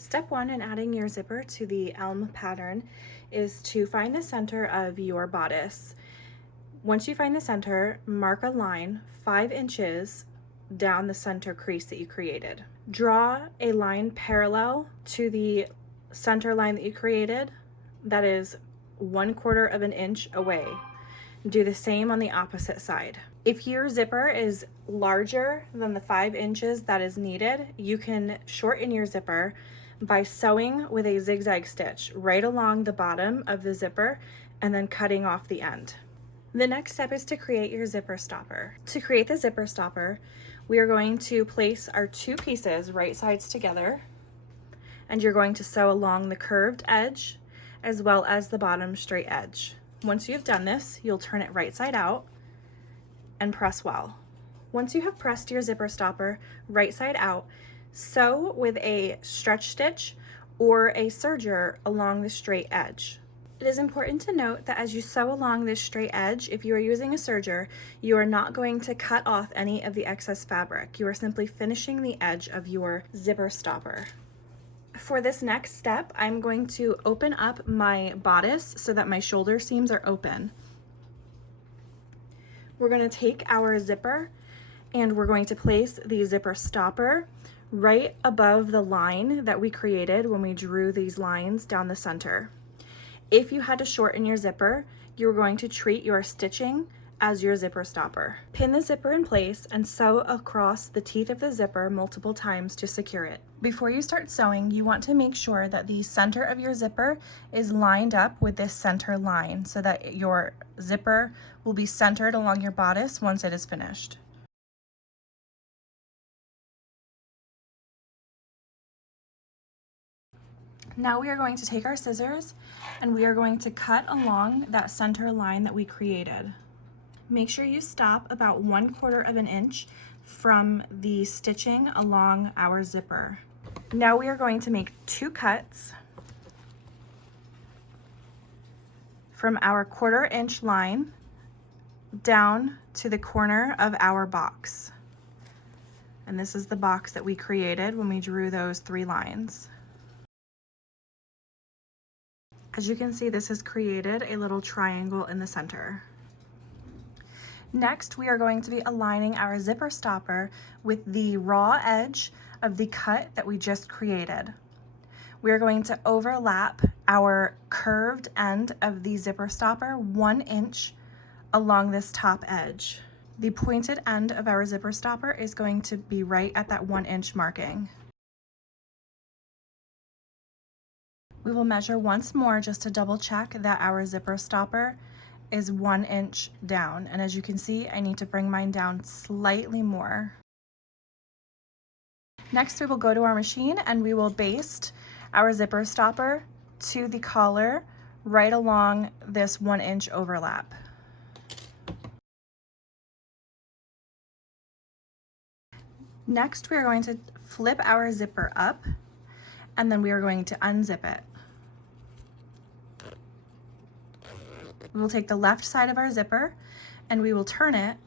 Step one in adding your zipper to the elm pattern is to find the center of your bodice. Once you find the center, mark a line 5 inches down the center crease that you created. Draw a line parallel to the center line that you created that is 1/4 of an inch away. Do the same on the opposite side. If your zipper is larger than the 5 inches that is needed, you can shorten your zipper by sewing with a zigzag stitch right along the bottom of the zipper and then cutting off the end. The next step is to create your zipper stopper. To create the zipper stopper, we are going to place our 2 pieces right sides together, and you're going to sew along the curved edge as well as the bottom straight edge. Once you've done this, you'll turn it right side out and press well. Once you have pressed your zipper stopper right side out, sew with a stretch stitch or a serger along the straight edge. It is important to note that as you sew along this straight edge, if you are using a serger, you are not going to cut off any of the excess fabric. You are simply finishing the edge of your zipper stopper. For this next step, I'm going to open up my bodice so that my shoulder seams are open. We're going to take our zipper and we're going to place the zipper stopper right above the line that we created when we drew these lines down the center. If you had to shorten your zipper, you're going to treat your stitching as your zipper stopper. Pin the zipper in place and sew across the teeth of the zipper multiple times to secure it. Before you start sewing, you want to make sure that the center of your zipper is lined up with this center line so that your zipper will be centered along your bodice once it is finished. Now we are going to take our scissors and we are going to cut along that center line that we created. Make sure you stop about 1/4 of an inch from the stitching along our zipper. Now we are going to make 2 cuts from our 1/4 inch line down to the corner of our box. And this is the box that we created when we drew those 3 lines. As you can see, this has created a little triangle in the center. Next, we are going to be aligning our zipper stopper with the raw edge of the cut that we just created. We are going to overlap our curved end of the zipper stopper 1 inch along this top edge. The pointed end of our zipper stopper is going to be right at that 1 inch marking. We will measure once more just to double check that our zipper stopper is 1 inch down. And as you can see, I need to bring mine down slightly more. Next, we will go to our machine and we will baste our zipper stopper to the collar right along this 1 inch overlap. Next, we are going to flip our zipper up and then we are going to unzip it. We will take the left side of our zipper and we will turn it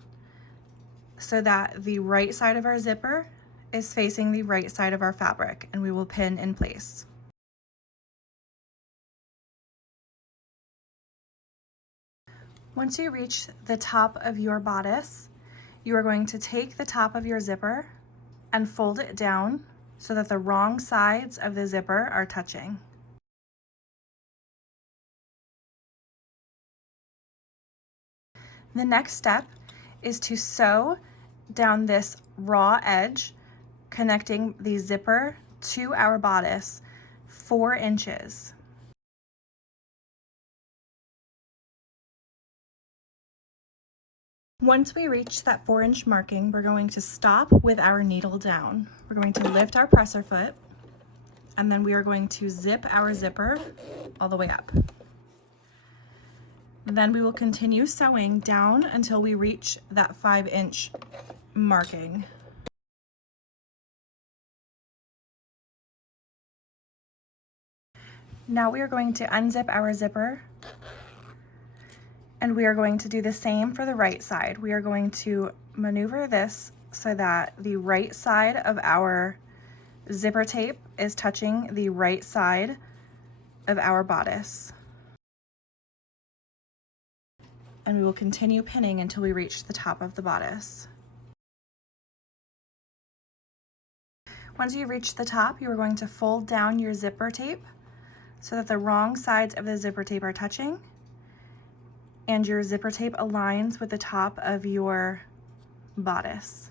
so that the right side of our zipper is facing the right side of our fabric, and we will pin in place. Once you reach the top of your bodice, you are going to take the top of your zipper and fold it down so that the wrong sides of the zipper are touching. The next step is to sew down this raw edge, connecting the zipper to our bodice 4 inches. Once we reach that 4 inch marking, we're going to stop with our needle down. We're going to lift our presser foot, and then we are going to zip our zipper all the way up. Then we will continue sewing down until we reach that 5 inch marking. Now we are going to unzip our zipper and we are going to do the same for the right side. We are going to maneuver this so that the right side of our zipper tape is touching the right side of our bodice. And we will continue pinning until we reach the top of the bodice. Once you reach the top, you are going to fold down your zipper tape so that the wrong sides of the zipper tape are touching and your zipper tape aligns with the top of your bodice.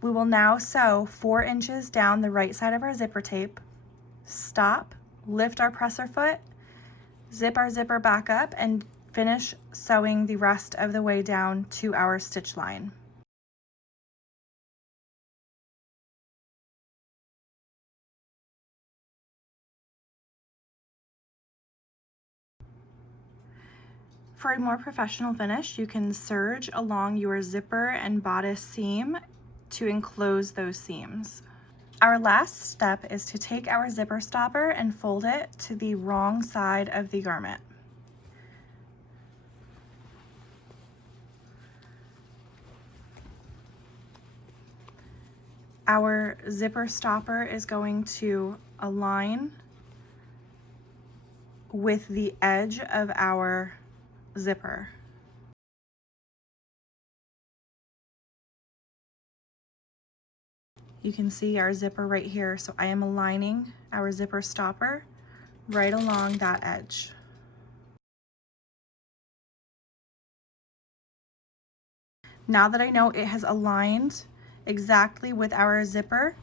We will now sew 4 inches down the right side of our zipper tape, stop, lift our presser foot, zip our zipper back up, and finish sewing the rest of the way down to our stitch line. For a more professional finish, you can serge along your zipper and bodice seam to enclose those seams. Our last step is to take our zipper stopper and fold it to the wrong side of the garment. Our zipper stopper is going to align with the edge of our zipper. You can see our zipper right here, so I am aligning our zipper stopper right along that edge. Now that I know it has aligned exactly with our zipper,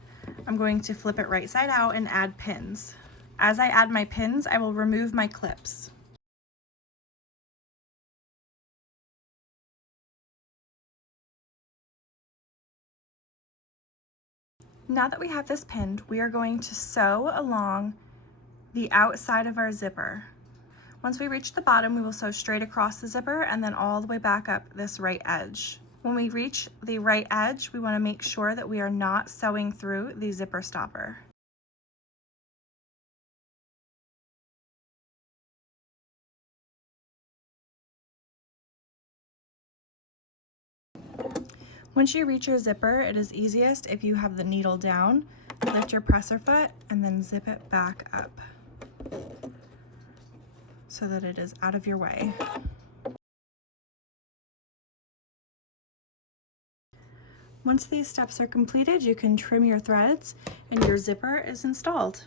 I'm going to flip it right side out and add pins. As I add my pins, I will remove my clips. Now that we have this pinned, we are going to sew along the outside of our zipper. Once we reach the bottom, we will sew straight across the zipper and then all the way back up this right edge. When we reach the right edge, we want to make sure that we are not sewing through the zipper stopper. Once you reach your zipper, it is easiest if you have the needle down, lift your presser foot, and then zip it back up so that it is out of your way. Once these steps are completed, you can trim your threads and your zipper is installed.